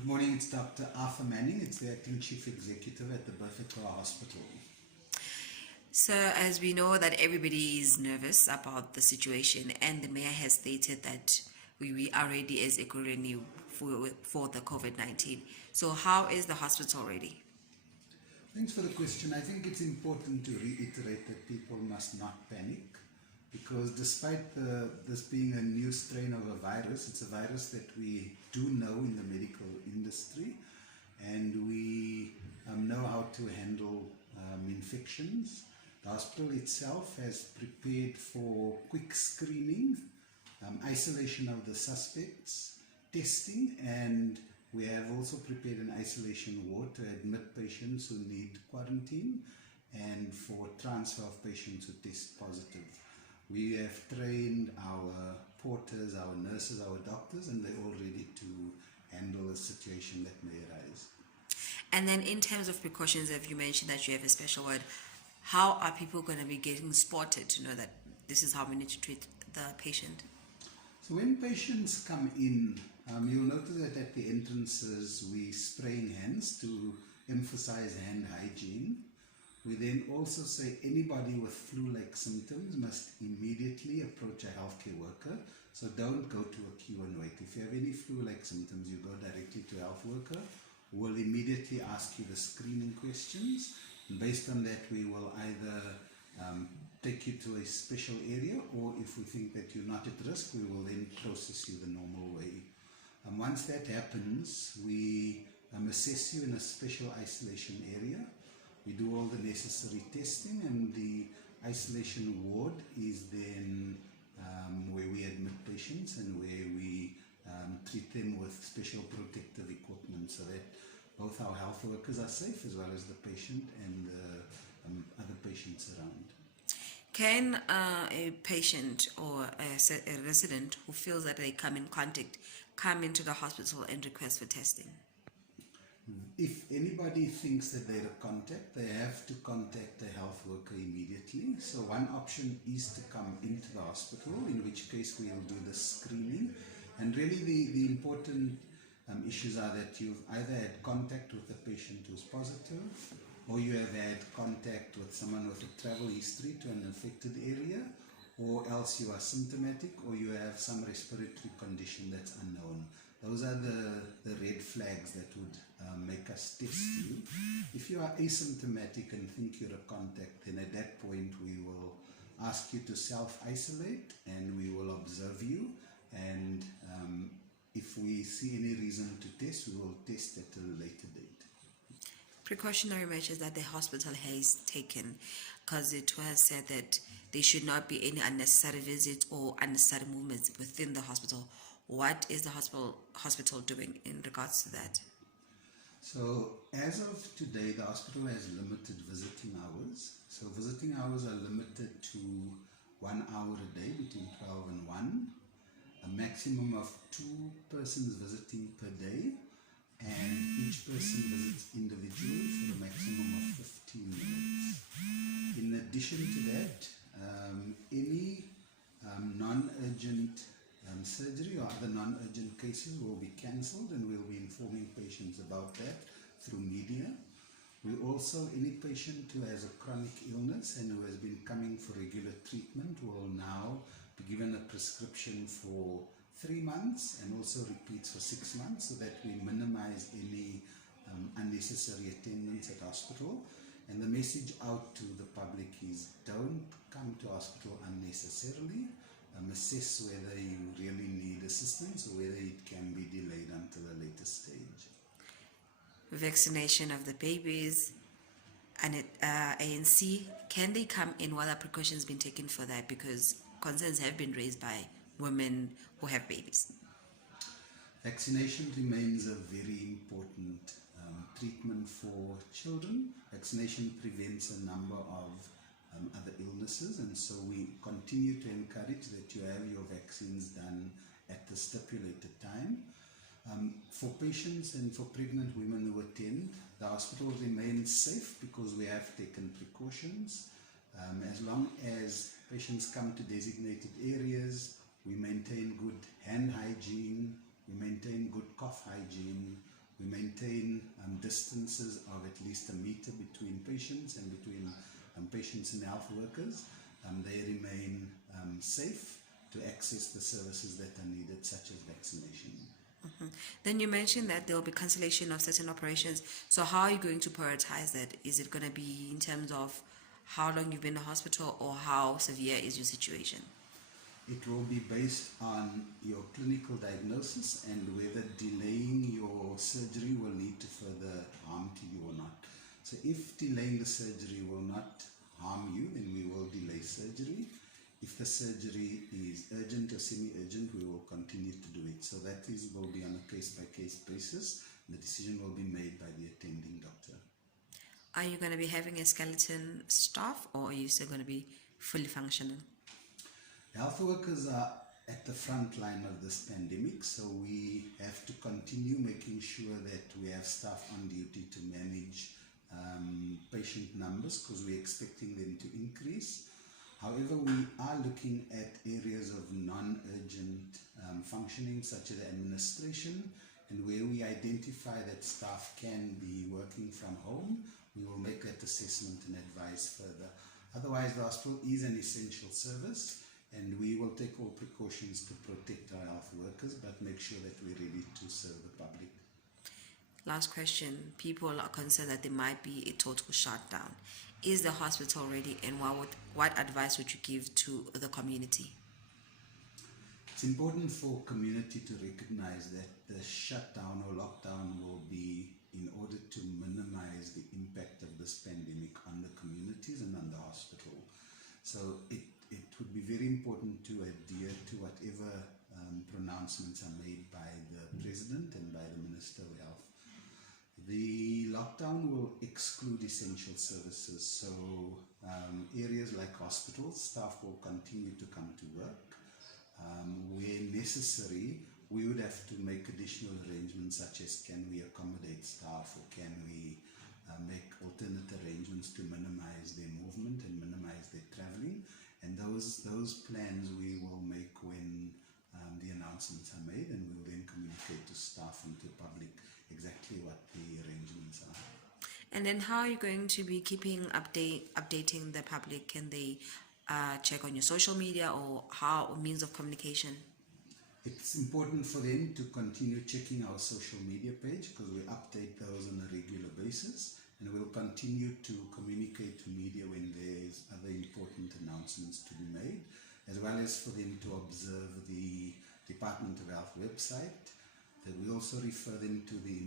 Good morning, it's Dr. Arthur Manning. It's the Acting Chief Executive at the Bertha Hospital. So, as we know that everybody is nervous about the situation, and the mayor has stated that we are ready as Ekurhuleni for the COVID-19. So, how is the hospital ready? Thanks for the question. I think it's important to reiterate that people must not panic because despite this being a new strain of a virus, it's a virus that we do know in the medical industry, and we know how to handle infections. The hospital itself has prepared for quick screening, isolation of the suspects, testing, and we have also prepared an isolation ward to admit patients who need quarantine and for transfer of patients who test positive. We have trained our porters, our nurses, our doctors, and they're all ready to handle a situation that may arise. And then, in terms of precautions, if you mentioned that you have a special word, how are people going to be getting spotted to know that this is how we need to treat the patient? So when patients come in, you'll notice that at the entrances we spraying hands to emphasize hand hygiene. We then also say anybody with flu-like symptoms must immediately approach a healthcare worker. So don't go to a queue and wait. If you have any flu-like symptoms, you go directly to a health worker who will immediately ask you the screening questions. And based on that, we will either take you to a special area, or if we think that you're not at risk, we will then process you the normal way. Once that happens, we assess you in a special isolation area. We do all the necessary testing, and the isolation ward is then where we admit patients and where we treat them with special protective equipment so that both our health workers are safe as well as the patient and the other patients around. Can a patient or a resident who feels that they come in contact come into the hospital and request for testing? If anybody thinks that they're a contact, they have to contact a health worker immediately. So one option is to come into the hospital, in which case we will do the screening. And really the important issues are that you've either had contact with a patient who's positive, or you have had contact with someone with a travel history to an affected area, or else you are symptomatic, or you have some respiratory condition that's unknown. Those are the red flags that would make us test you. If you are asymptomatic and think you're a contact, then at that point we will ask you to self-isolate and we will observe you, and if we see any reason to test, we will test at a later date. Precautionary measures that the hospital has taken, because it was said that there should not be any unnecessary visits or unnecessary movements within the hospital. What is the hospital doing in regards to that? So as of today, the hospital has limited visiting hours. So visiting hours are limited to 1 hour a day between 12 and 1, a maximum of 2 persons visiting per day, and each person visits individually for a maximum of 15 minutes. In addition to that, any non-urgent surgery or other non-urgent cases will be cancelled, and we'll be informing patients about that through media. We also, any patient who has a chronic illness and who has been coming for regular treatment will now be given a prescription for 3 months and also repeats for 6 months, so that we minimize any unnecessary attendance at hospital. And the message out to the public is don't come to hospital unnecessarily. Assess whether you really need assistance or whether it can be delayed until a later stage. Vaccination of the babies and ANC, can they come in? What are precautions being taken for that? Because concerns have been raised by women who have babies. Vaccination remains a very important treatment for children. Vaccination prevents a number of other illnesses, and so we continue to encourage that you have your vaccines done at the stipulated time. For patients and for pregnant women who attend, the hospital remains safe because we have taken precautions. As long as patients come to designated areas, we maintain good hand hygiene, we maintain good cough hygiene, maintain distances of at least a meter between patients and between patients and health workers. They remain safe to access the services that are needed, such as vaccination. Then you mentioned that there will be cancellation of certain operations. So how are you going to prioritize that? Is it going to be in terms of how long you've been in the hospital, or how severe is your situation? It will be based on your clinical diagnosis and whether delaying your surgery will lead to further harm to you or not. So if delaying the surgery will not harm you, then we will delay surgery. If the surgery is urgent or semi-urgent, we will continue to do it. So that will be on a case-by-case basis. The decision will be made by the attending doctor. Are you going to be having a skeleton staff, or are you still going to be fully functional? Health workers are at the front line of this pandemic, so we have to continue making sure that we have staff on duty to manage patient numbers, because we're expecting them to increase. However, we are looking at areas of non-urgent functioning, such as administration, and where we identify that staff can be working from home, we will make that assessment and advise further. Otherwise, the hospital is an essential service, and we will take all precautions to protect our health workers, but make sure that we're ready to serve the public. Last question. People are concerned that there might be a total shutdown. Is the hospital ready, and what advice would you give to the community? It's important for community to recognize that the shutdown or lockdown will be in order to minimize the impact of this pandemic on the communities and on the hospital. So it would be very important to adhere to whatever pronouncements are made by the President and by the Minister of Health. The lockdown will exclude essential services, so areas like hospitals, staff will continue to come to work. Where necessary, we would have to make additional arrangements, such as can we accommodate staff, or can we make alternate arrangements to minimize their movement and minimize their traveling. And those plans we will make when the announcements are made, and we will then communicate to staff and to the public exactly what the arrangements are. And then how are you going to be keeping updating the public? Can they check on your social media, or how means of communication? It's important for them to continue checking our social media page, because we update those on a regular basis, and we'll continue to communicate to media when there's other important announcements to be made, as well as for them to observe the Department of Health website. That we also refer them to the